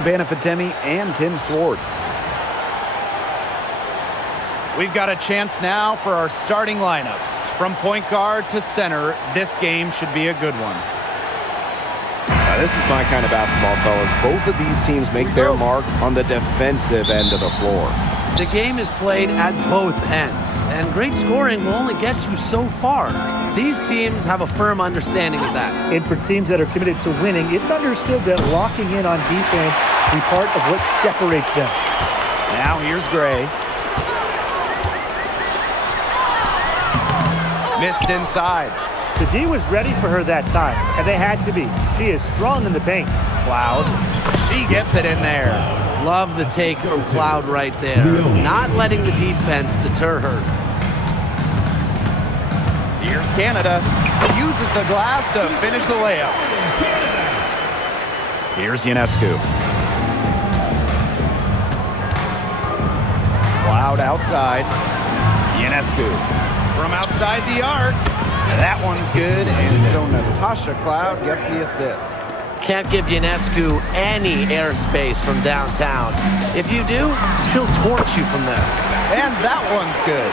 Banafitemi and Tim Swartz. We've got a chance now for our starting lineups. From point guard to center, this game should be a good one. This is my kind of basketball, fellas. Both of these teams make their mark on the defensive end of the floor. The game is played at both ends, and great scoring will only get you so far. These teams have a firm understanding of that. And for teams that are committed to winning, it's understood that locking in on defense will be part of what separates them. Now here's Gray. Missed inside. The D was ready for her that time, and they had to be. She is strong in the paint. Cloud. She gets it in there. Love the take from Cloud right there. Not letting the defense deter her. Here's Canada. Uses the glass to finish the layup. Here's Ionescu. Cloud outside. Ionescu. From outside the arc. That one's good, and so Natasha Cloud gets the assist. Can't give Ionescu any airspace from downtown. If you do, she'll torch you from there. And that one's good.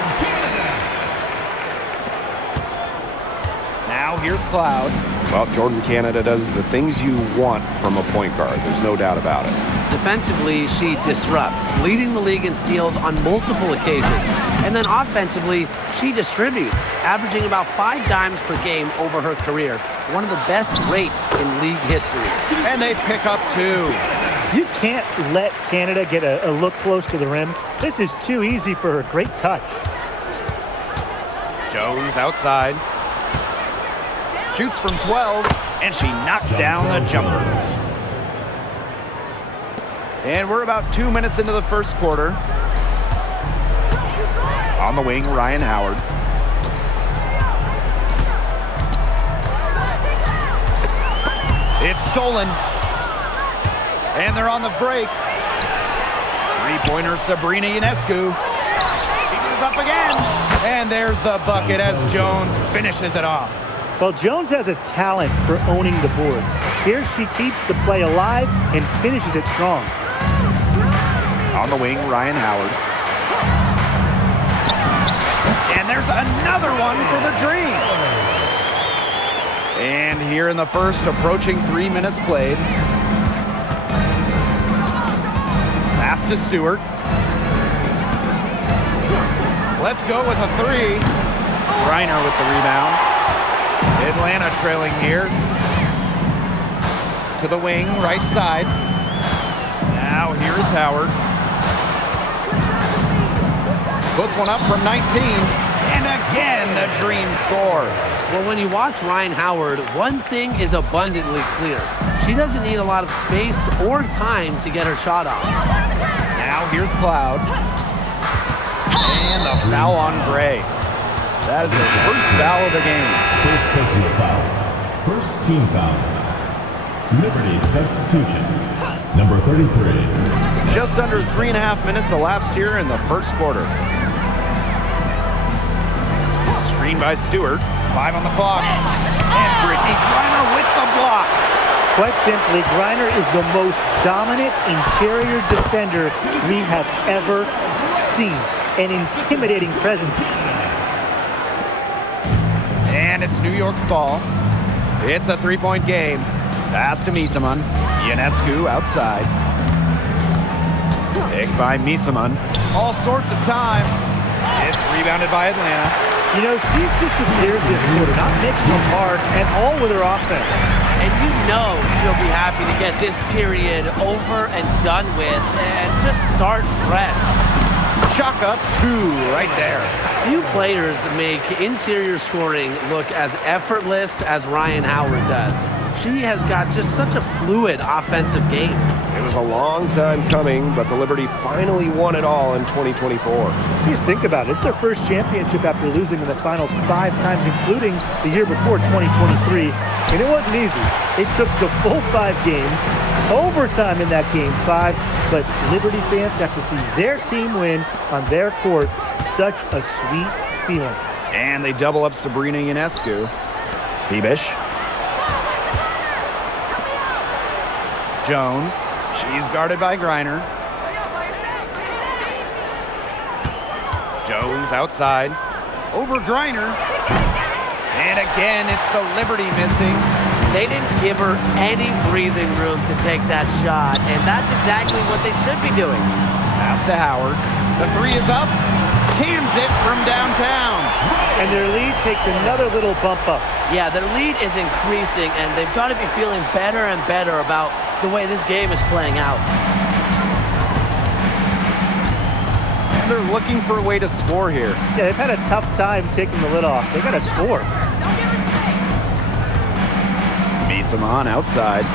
Now here's Cloud. Well, Jordan Canada does the things you want from a point guard. There's no doubt about it. Defensively, she disrupts, leading the league in steals on multiple occasions. And then offensively, she distributes, averaging about 5 dimes per game over her career. One of the best rates in league history. And they pick up 2. You can't let Canada get a look close to the rim. This is too easy for her. Great touch. Jones outside. Shoots from 12, and she knocks down the jumper. And we're about 2 minutes into the first quarter. On the wing, Ryan Howard. It's stolen. And they're on the break. Three-pointer Sabrina Ionescu. She goes up again. And there's the bucket as Jones finishes it off. Well, Jones has a talent for owning the boards. Here she keeps the play alive and finishes it strong. On the wing, Ryan Howard. And there's another one for the Dream. And here in the first, approaching 3 minutes played. Pass to Stewart. Let's go with a 3. Reiner with the rebound. Atlanta trailing here. To the wing, right side. Now here's Howard. Puts one up from 19. And again, the Dream score. Well, when you watch Ryan Howard, one thing is abundantly clear. She doesn't need a lot of space or time to get her shot off. Now here's Cloud. And the foul on Gray. That is the first foul of the game. First personal foul. First team foul. Liberty substitution. Number 33. Just under 3.5 minutes elapsed here in the first quarter. Screen by Stewart. 5 on the clock. And Brittany Griner with the block. Quite simply, Griner is the most dominant interior defender we have ever seen. An intimidating presence. And it's New York's ball. It's a 3-point game. Pass to Misaman. Ionescu outside. Picked by Misaman. All sorts of time. It's rebounded by Atlanta. You know, she's disappeared this quarter, not mixing them hard, and all with her offense. And you know she'll be happy to get this period over and done with and just start fresh. Chalk up 2 right there. Few players make interior scoring look as effortless as Ryan Howard does. She has got just such a fluid offensive game. It was a long time coming, but the Liberty finally won it all in 2024. You think about it, it's their first championship after losing in the finals 5 times, including the year before, 2023. And it wasn't easy. It took the full 5 games, overtime in that game 5, but Liberty fans got to see their team win on their court. Such a sweet feeling. And they double up Sabrina Ionescu. Phoebish. Jones. She's guarded by Griner. Jones outside. Over Griner. And again, it's the Liberty missing. They didn't give her any breathing room to take that shot, and that's exactly what they should be doing. Pass to Howard. The three is up. Cans it from downtown. And their lead takes another little bump up. Yeah, their lead is increasing, and they've got to be feeling better and better about the way this game is playing out. And they're looking for a way to score here. Yeah, they've had a tough time taking the lid off. They got to score. Misamon outside.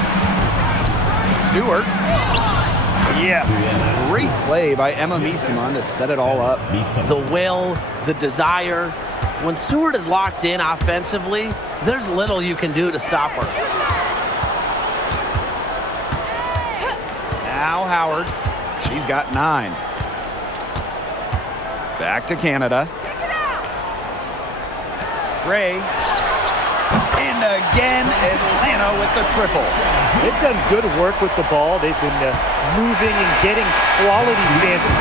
Stewart. Yes. Great play by Emma Misamon to set it all up. The will, the desire. When Stewart is locked in offensively, there's little you can do to stop her. Now Howard. She's got 9. Back to Canada. Gray. And again, Atlanta with the triple. They've done good work with the ball. They've been moving and getting quality chances.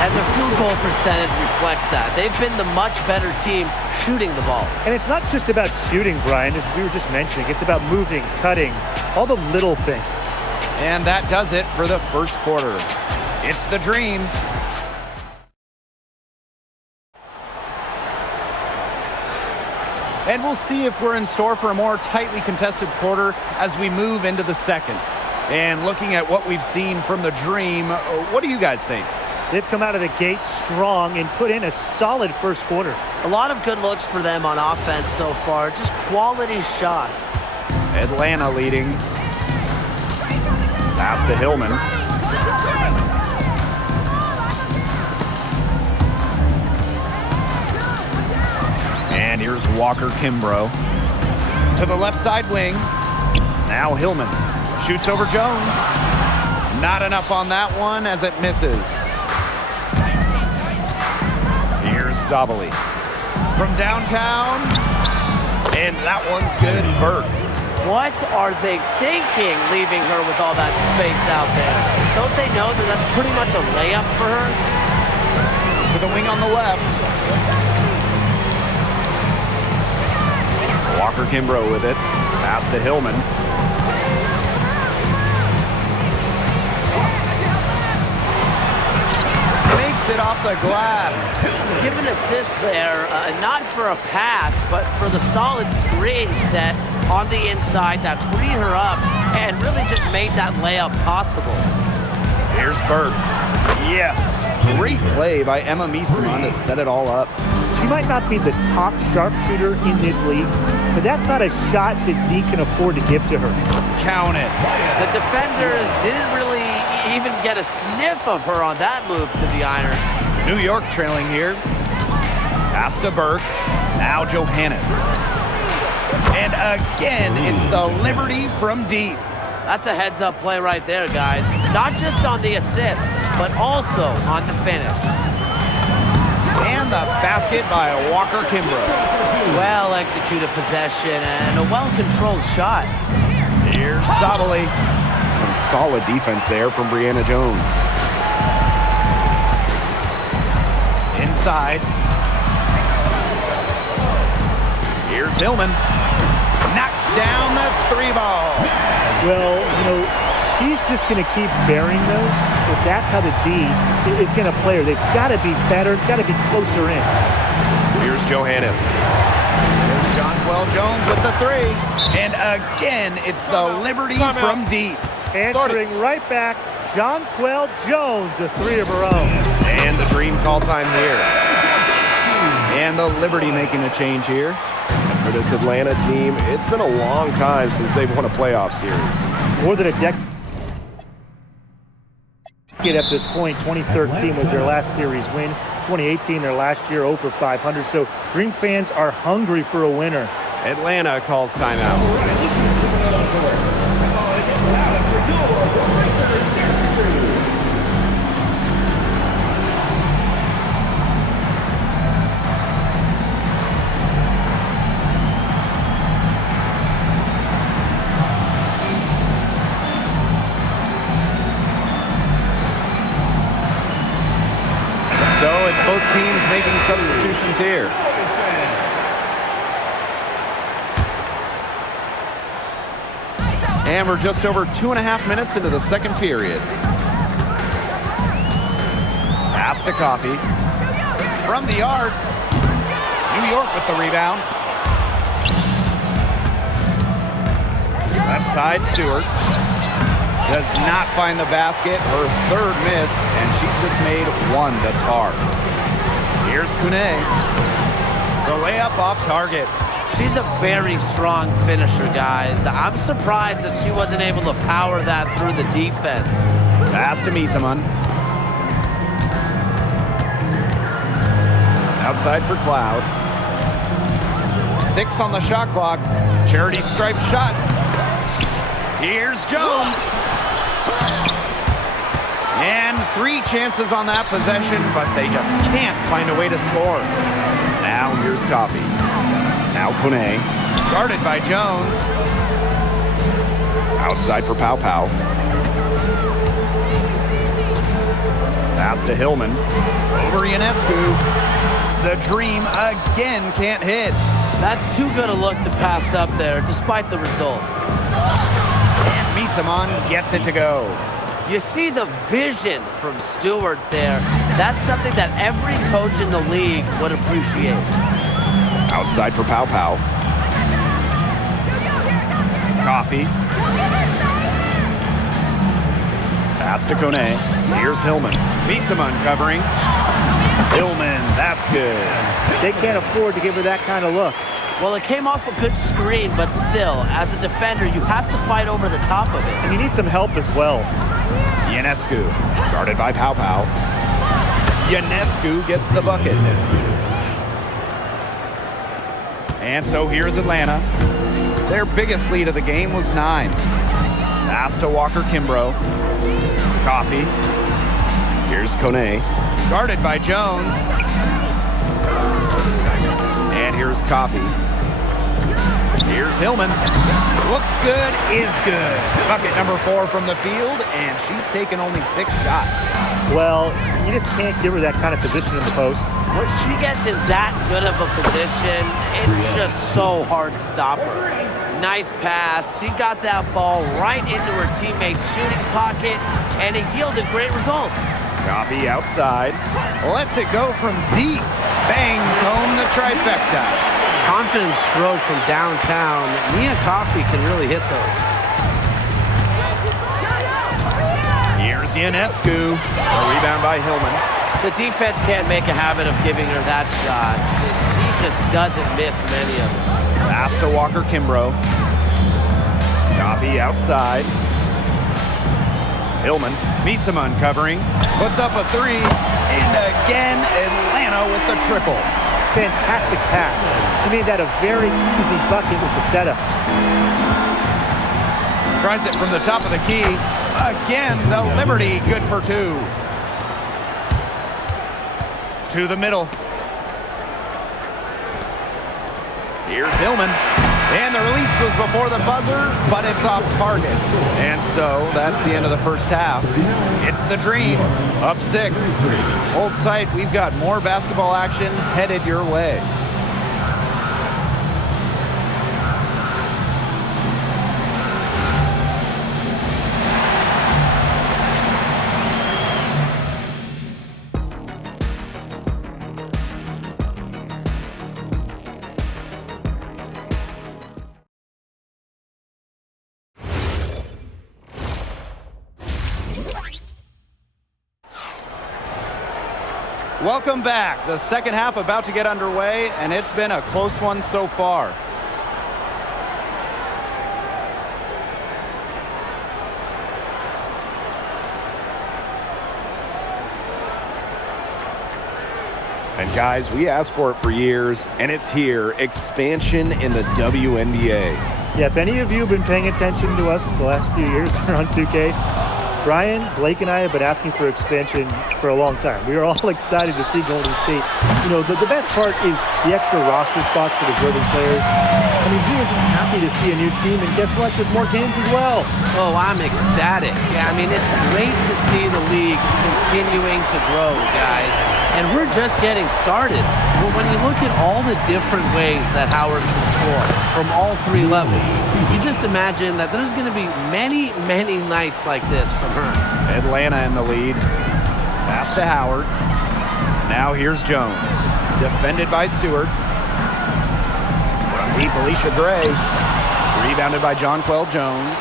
And their field goal percentage reflects that. They've been the much better team shooting the ball. And it's not just about shooting, Brian, as we were just mentioning. It's about moving, cutting, all the little things. And that does it for the first quarter. It's the Dream. And we'll see if we're in store for a more tightly contested quarter as we move into the second. And looking at what we've seen from the Dream, what do you guys think? They've come out of the gate strong and put in a solid first quarter. A lot of good looks for them on offense so far. Just quality shots. Atlanta leading. Pass to Hillman. And here's Walker Kimbrough. To the left side wing. Now Hillman. Shoots over Jones. Not enough on that one as it misses. Here's Sabali. From downtown. And that one's good. Burke. What are they thinking leaving her with all that space out there? Don't they know that that's pretty much a layup for her? To the wing on the left. Walker Kimbrough with it. Pass to Hillman. Makes it off the glass. Give an assist there, not for a pass, but for the solid screen set on the inside that freed her up and really just made that layup possible. Here's Burke. Yes. Great play by Emma Misamon to set it all up. She might not be the top sharpshooter in this league, but that's not a shot that D can afford to give to her. Count it. The defenders didn't really even get a sniff of her on that move to the iron. New York trailing here. Pass to Burke. Now Johannes. And again, it's the Liberty from deep. That's a heads-up play right there, guys. Not just on the assist, but also on the finish. And the basket by Walker Kimbrough. Well-executed possession and a well-controlled shot. Here's Sabali. Some solid defense there from Brianna Jones. Inside. Here's Hillman. Knocks down the 3-ball. Well, you know, she's just going to keep burying those. If that's how the D is going to play her, they've got to be better, got to be closer in. Here's Johannes. There's Jonquel Jones with the 3. And again, it's the Liberty from deep. Answering right back, Jonquel Jones, a 3 of her own. And the Dream call time here. And the Liberty making a change here. For this Atlanta team, it's been a long time since they've won a playoff series. More than a decade at this point. 2013 was their last series win. 2018, their last year, over 500. So Dream fans are hungry for a winner. Atlanta calls timeout. it's both teams making substitutions here. And we're just over 2.5 minutes into the second period. Pass to Coffee. From the arc. New York with the rebound. Left side, Stewart. Does not find the basket. Her third miss, and she's just made one thus far. Here's Kune. The layup off target. She's a very strong finisher, guys. I'm surprised that she wasn't able to power that through the defense. Pass to Misaman. Outside for Cloud. 6 on the shot clock. Charity stripe shot. Here's Jones. And 3 chances on that possession, but they just can't find a way to score. Now here's Coffee. Now Kone. Guarded by Jones. Outside for Pau Pau. Pass to Hillman. Over Ionescu. The dream again can't hit. That's too good a look to pass up there, despite the result. And Misaman gets it to go. You see the vision from Stewart there. That's something that every coach in the league would appreciate. Outside for Pau Pau. Coffee. Pass to Kone. Here's Hillman. Misaman covering. Hillman, that's good. They can't afford to give her that kind of look. Well, it came off a good screen, but still, as a defender, you have to fight over the top of it. And you need some help as well. Ionescu, guarded by Pau Pau. Ionescu gets the bucket. And so here's Atlanta. Their biggest lead of the game was 9. Pass to Walker Kimbrough. Coffee. Here's Kone. Guarded by Jones. And here's Coffee. Here's Hillman. Looks good, is good. Bucket number 4 from the field, and she's taken only 6 shots. Well, you just can't give her that kind of position in the post. When she gets in that good of a position, it's just so hard to stop her. Nice pass. She got that ball right into her teammate's shooting pocket, and it yielded great results. Coffee outside. Lets it go from deep. Bangs home the trifecta. Confident stroke from downtown. Mia Coffee can really hit those. Here's Ionescu. A rebound by Hillman. The defense can't make a habit of giving her that shot. She just doesn't miss many of them. Pass to Walker Kimbrough. Coffee outside. Hillman. Misaman covering. Puts up a 3. And again, Atlanta with the triple. Fantastic pass. He made that a very easy bucket with the setup. Tries it from the top of the key. Again, the Liberty good for 2. To the middle. Here's Hillman. And the release was before the buzzer, but it's off target. And so that's the end of the first half. It's the Dream, up 6. Hold tight, we've got more basketball action headed your way. Welcome back. The second half about to get underway, and it's been a close one so far. And guys, we asked for it for years, and it's here. Expansion in the WNBA. Yeah, if any of you have been paying attention to us the last few years on 2K, Brian, Blake, and I have been asking for expansion for a long time. We are all excited to see Golden State. You know, the best part is the extra roster spots for deserving players. I mean, who isn't happy to see a new team? And guess what? There's more games as well. Oh, I'm ecstatic. Yeah, I mean, it's great to see the league continuing to grow, guys. And we're just getting started. But when you look at all the different ways that Howard can score from all three levels, you just imagine that there's going to be many, many nights like this from her. Atlanta in the lead. Pass to Howard. Now here's Jones. Defended by Stewart. From deep, Alicia Gray. Rebounded by Jonquel Jones.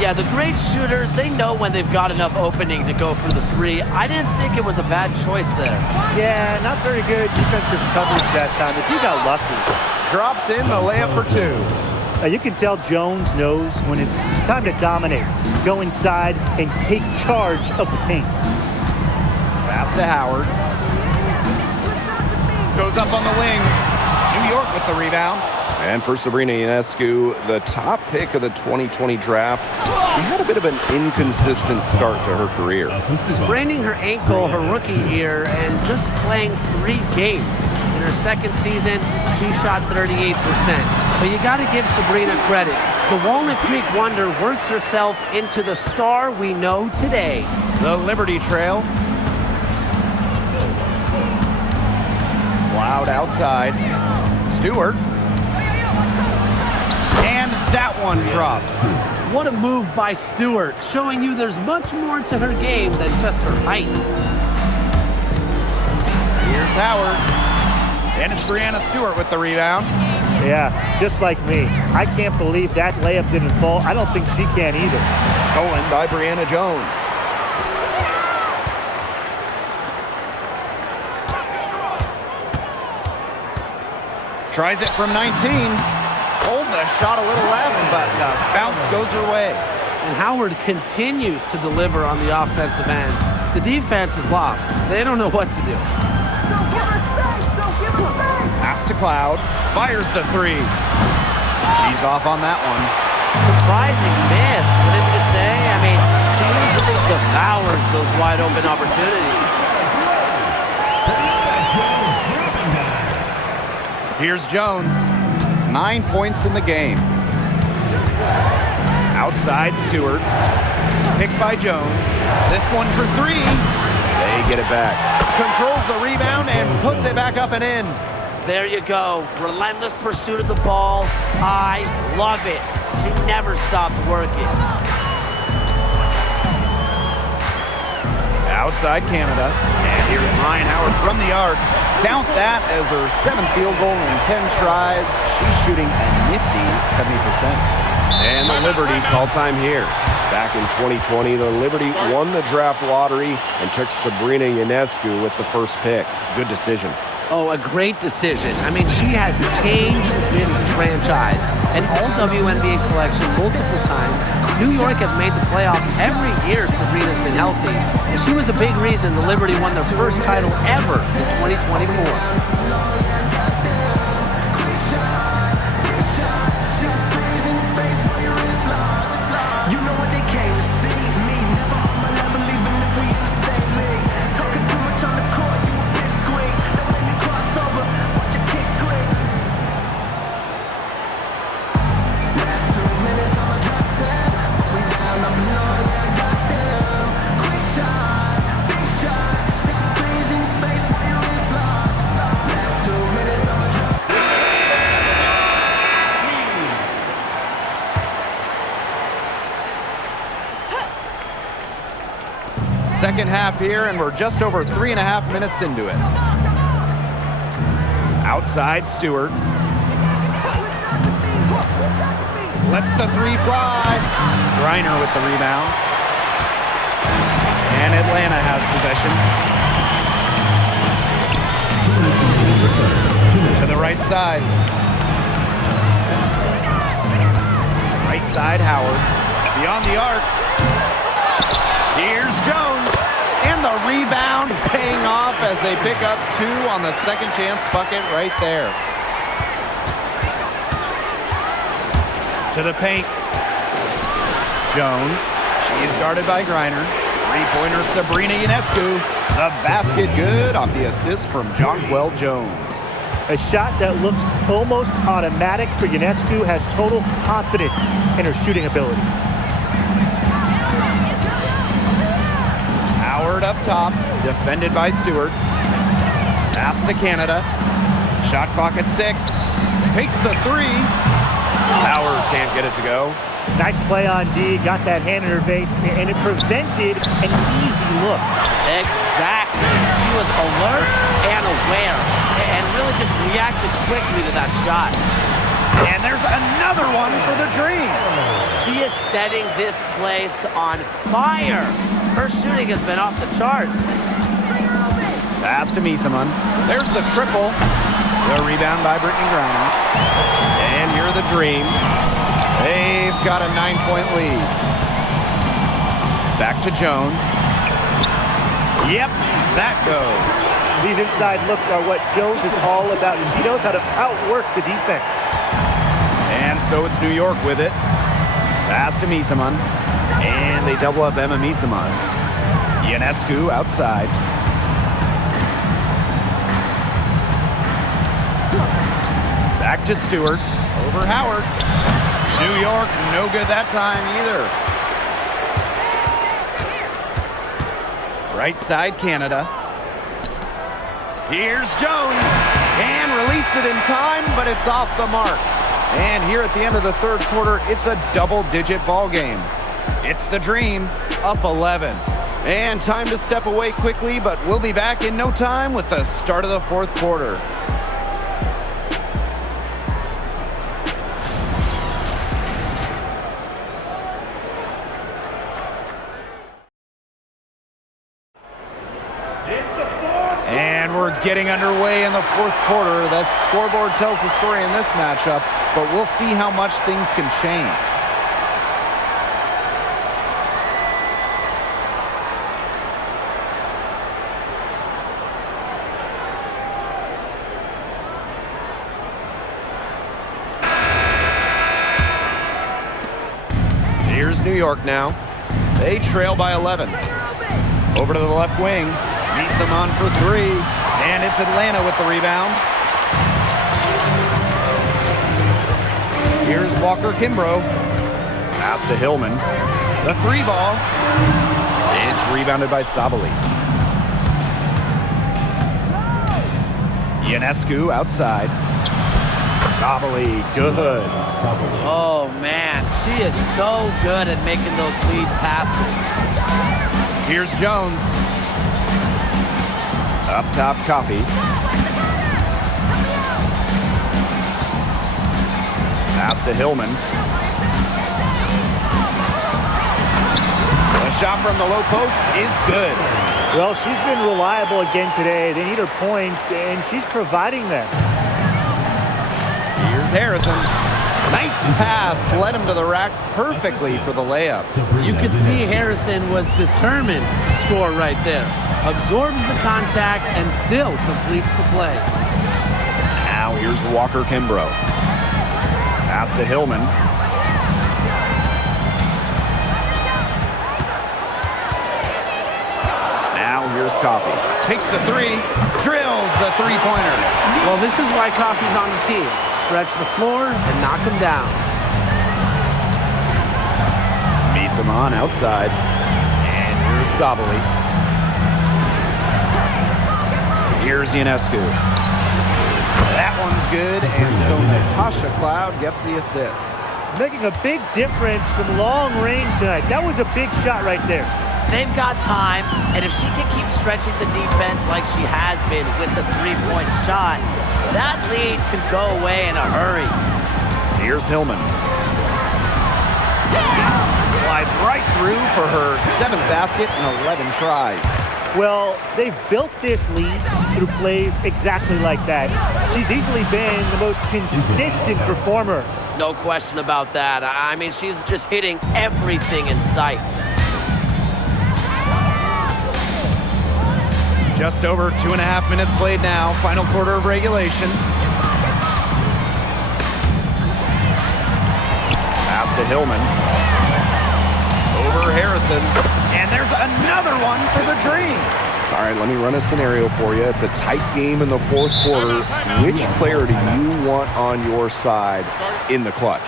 Yeah, the great shooters, they know when they've got enough opening to go for the three. I didn't think it was a bad choice there. Yeah, not very good defensive coverage that time. The team got lucky. Drops in the layup for two. You can tell Jones knows when it's time to dominate. Go inside and take charge of the paint. Pass to Howard. Goes up on the wing. New York with the rebound. And for Sabrina Ionescu, the top pick of the 2020 draft, she had a bit of an inconsistent start to her career. Spraining her ankle her rookie year and just playing 3 games. In her second season, she shot 38%. But you got to give Sabrina credit. The Walnut Creek Wonder works herself into the star we know today. The Liberty Trail. Loud outside. Stewart. And that one drops. What a move by Stewart, showing you there's much more to her game than just her height. Here's Howard. And it's Brianna Stewart with the rebound. Yeah, just like me. I can't believe that layup didn't fall. I don't think she can either. Stolen by Brianna Jones. Tries it from 19. Hold the shot a little left, but bounce goes her way. And Howard continues to deliver on the offensive end. The defense is lost. They don't know what to do. Don't give her space! Don't give her space! Pass to Cloud. Fires the three. She's off on that one. Surprising miss, wouldn't you say? I mean, she usually devours those wide open opportunities. Here's Jones. 9 points in the game. Outside Stewart. Picked by Jones. This one for three. They get it back. Controls the rebound and puts it back up and in. There you go. Relentless pursuit of the ball. I love it. She never stopped working. Outside Canada. And here's Ryan Howard from the arc. Count that as her 7th field goal in 10 tries. She's shooting a nifty 70%. And the Liberty call time here. Back in 2020, the Liberty won the draft lottery and took Sabrina Ionescu with the first pick. Good decision. Oh, a great decision. I mean, she has changed this franchise. An all-WNBA selection multiple times. New York has made the playoffs every year Sabrina's been healthy. And she was a big reason the Liberty won their first title ever in 2024. Second half here, and we're just over 3.5 minutes into it. Outside Stewart. Lets the three fly. Griner with the rebound. And Atlanta has possession. To the right side. Right side Howard. Beyond the arc. Here's Jones, and the rebound paying off as they pick up 2 on the second chance bucket right there. To the paint. Jones, she's guarded by Griner. Three-pointer Sabrina Ionescu. The basket good off the assist from Jonquel Jones. A shot that looks almost automatic for Ionescu, has total confidence in her shooting ability. Howard up top, defended by Stewart. Pass to Canada. Shot clock at 6. Takes the 3. Howard can't get it to go. Nice play on D, got that hand in her face, and it prevented an easy look. Exactly. She was alert and aware and really just reacted quickly to that shot. And there's another one for the Dream. She is setting this place on fire. Her shooting has been off the charts. Pass to Misaman. There's the triple. The rebound by Brittany Griner. And here are the Dream. They've got a 9-point lead. Back to Jones. Yep, that goes. These inside looks are what Jones is all about. She knows how to outwork the defense. And so it's New York with it. Pass to Misaman. And they double up Emma Misaman. Ionescu outside. Back to Stewart. Over Howard. New York, no good that time either. Right side, Canada. Here's Jones. And released it in time, but it's off the mark. And here at the end of the third quarter, it's a double-digit ball game. It's the Dream, up 11. And time to step away quickly, but we'll be back in no time with the start of the fourth quarter. And we're getting underway in the fourth quarter. That scoreboard tells the story in this matchup, but we'll see how much things can change. Here's New York now. They trail by 11. Over to the left wing. Misaman for 3. And it's Atlanta with the rebound. Here's Walker Kimbrough. Pass to Hillman. The 3 ball. It's rebounded by Sabali. Ionescu outside. Sabali, good. Oh, man. She is so good at making those lead passes. Here's Jones. Up top, Coffey. Pass to Hillman. The shot from the low post is good. Well, she's been reliable again today. They need her points, and she's providing them. Here's Harrison. Nice pass. Led him to the rack perfectly for the layup. You could see Harrison was determined to score right there. Absorbs the contact and still completes the play. Now here's Walker Kimbrough. Pass to Hillman. Now here's Coffey. Takes the 3. Drills the 3-pointer. Well, this is why Coffey's on the team. Stretch the floor and knock him down. Misaman outside. And here's Sabali. Here's Ionescu. That one's good, and so Natasha Cloud gets the assist. Making a big difference from long range tonight. That was a big shot right there. They've got time, and if she can keep stretching the defense like she has been with the 3-point shot, that lead could go away in a hurry. Here's Hillman. Slides right through for her 7th basket in 11 tries. Well, they've built this lead through plays exactly like that. She's easily been the most consistent performer. No question about that. I mean, she's just hitting everything in sight. Just over 2.5 minutes played now. Final quarter of regulation. Pass to Hillman. Over Harrison. And there's another one for the Dream. All right, let me run a scenario for you. It's a tight game in the fourth quarter. Which player do you want on your side in the clutch?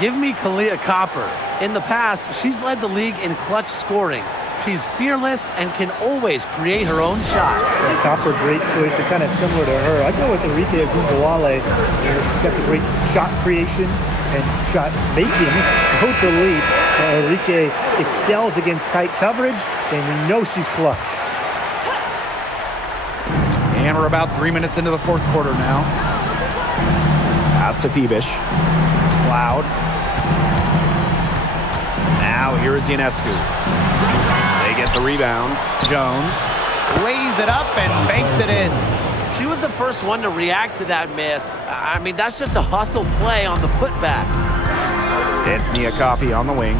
Give me Kalia Copper. In the past, she's led the league in clutch scoring. She's fearless and can always create her own shot. And Copper, great choice. They're kind of similar to her. I go with Enrique Agumbawale. She's got the great shot creation and shot making. Both the lead. Enrique excels against tight coverage, and you know she's clutch. And we're about 3 minutes into the fourth quarter now. Pass to Phoebish. Cloud. Now here is Ionescu. They get the rebound. Jones lays it up and banks it in. She was the first one to react to that miss. I mean, that's just a hustle play on the putback. It's Nia Coffey on the wing.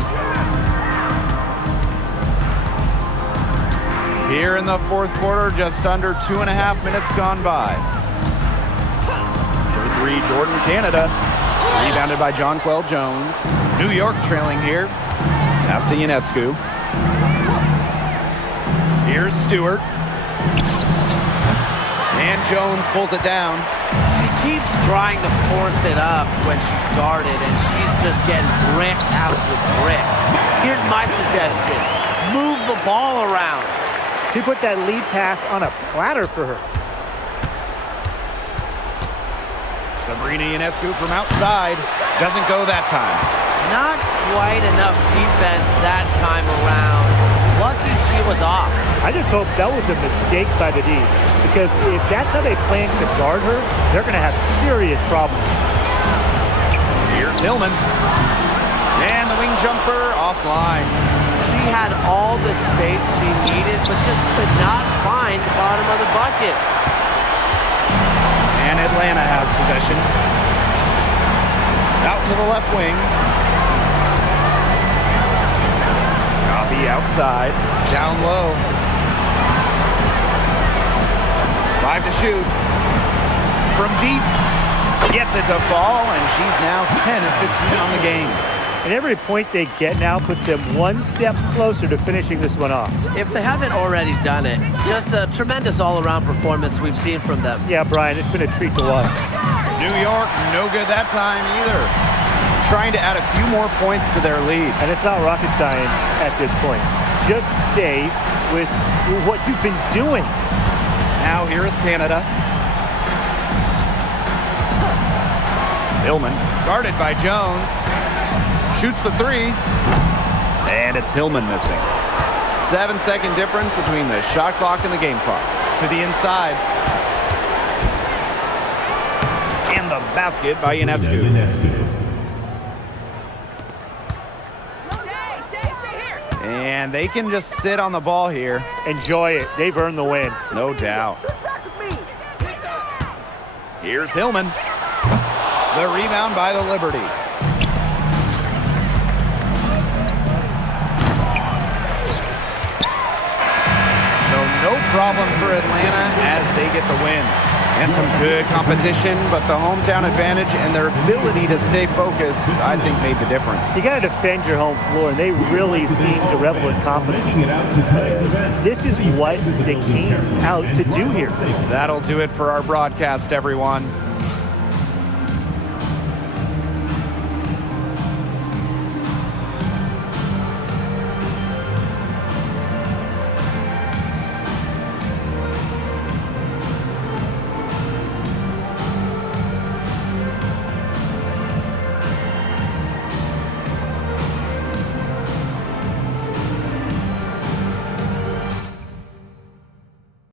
Here in the fourth quarter, just under 2.5 minutes gone by. For three, Jordan, Canada. Rebounded by Jonquel Jones. New York trailing here. Pass to Ionescu. Here's Stewart. And Jones pulls it down. She keeps trying to force it up when she's guarded, and she's just getting bricked out with brick. Here's my suggestion. Move the ball around. He put that lead pass on a platter for her. Sabrina Ionescu from outside. Doesn't go that time. Not quite enough defense that time around. Lucky she was off. I just hope that was a mistake by the D, because if that's how they plan to guard her, they're going to have serious problems. Here's Hillman. And the wing jumper offline. She had all the space she needed, but just could not find the bottom of the bucket. And Atlanta has possession. Out to the left wing. Coffey outside. Down low. 5 to shoot. From deep. Gets it to fall, and she's now 10 of 15 on the game. And every point they get now puts them one step closer to finishing this one off. If they haven't already done it, just a tremendous all-around performance we've seen from them. Yeah, Brian, it's been a treat to watch. New York, no good that time either. Trying to add a few more points to their lead. And it's not rocket science at this point. Just stay with what you've been doing. Now here is Canada. Hillman, guarded by Jones. Shoots the three. And it's Hillman missing. 7-second difference between the shot clock and the game clock. To the inside. And the basket by Ionescu. And they can just sit on the ball here. Enjoy it. They've earned the win. No doubt. Here's Hillman. The rebound by the Liberty. So no problem for Atlanta as they get the win. And some good competition, but the hometown advantage and their ability to stay focused, I think, made the difference. You got to defend your home floor, and they really seem to revel in confidence. This is what they came out to do here. That'll do it for our broadcast, everyone.